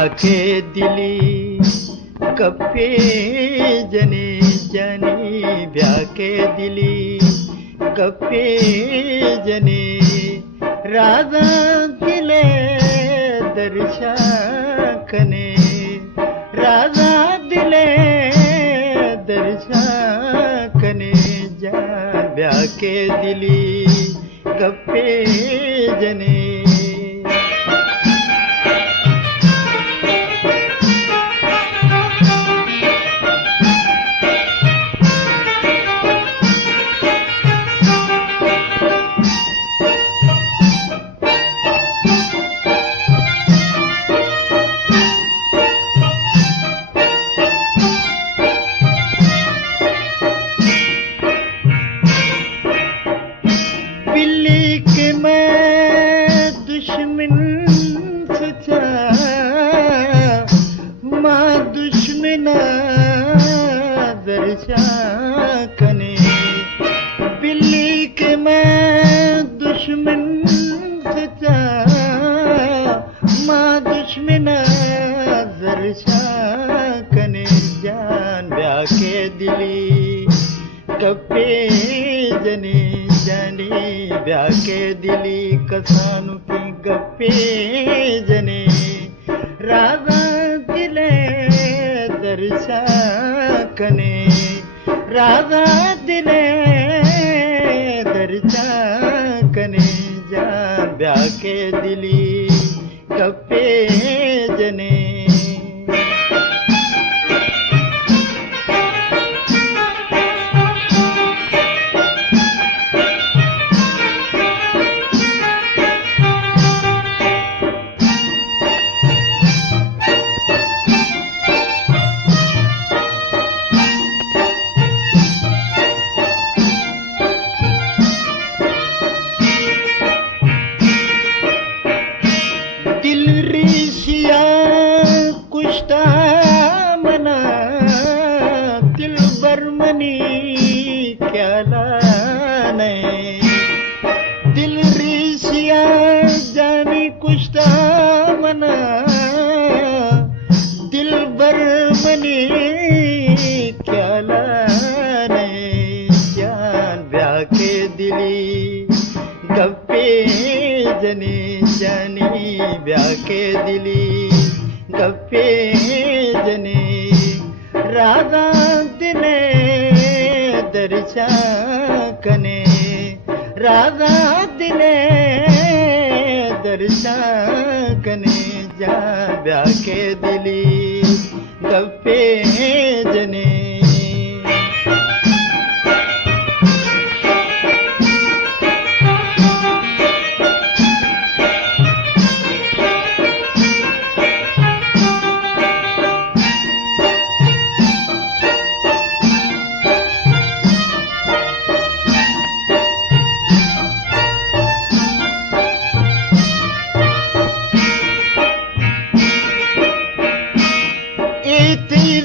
ब्याके दिली कप्पे जने जानी ब्याके दिली कप्पे जने राजा दिले दर्शकने राजा दिले दर्शकने जान ब्याके दिली कप्पे जने कने बिल्ली के मैं दुश्मन सचा माँ दुश्मन जरशा कने जान ब्याके दिली कप्पे जने जानी ब्याके दिली कसानु की गप्पे जने राजा दिले दर्शा कने राजा दिले दर्शा कने जान ब्याके दिली कप्पे जने क्या लाने दिल रीसिया जानी कुश्ता मना दिल बरमनी क्या लाने जान ब्याके दिली गप्पे जने जानी ब्याके दिली गप्पे जने राजा दिले दर्शा कने राजा दिले दर्शा कने जा ब्याके दिली गप्पे जने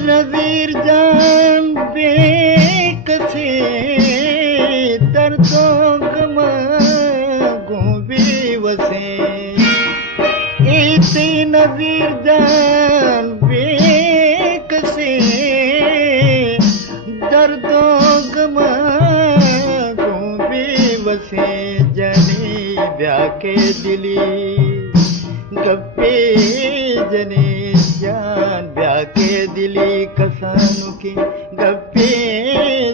नज़ीर जान बेकसे दर्दों गमा गोबी वसे इतनी नज़ीर जान बेकसे दर्दों गमा गोबी वसे जनी ब्याके दिली गप्पे जने जान ब्याके दिली कसानु की गप्पे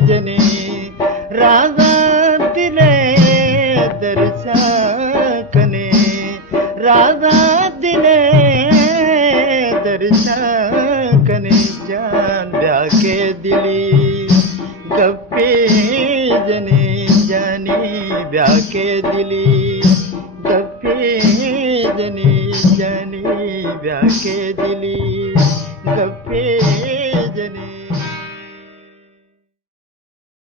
जने राजा दिले दर्शा कने राजा दिले दर्शा कने जान ब्याके दिली गप्पे जने जानी ब्याके दिली गप्पे जने जानी ब्याके दिली गप्पे जने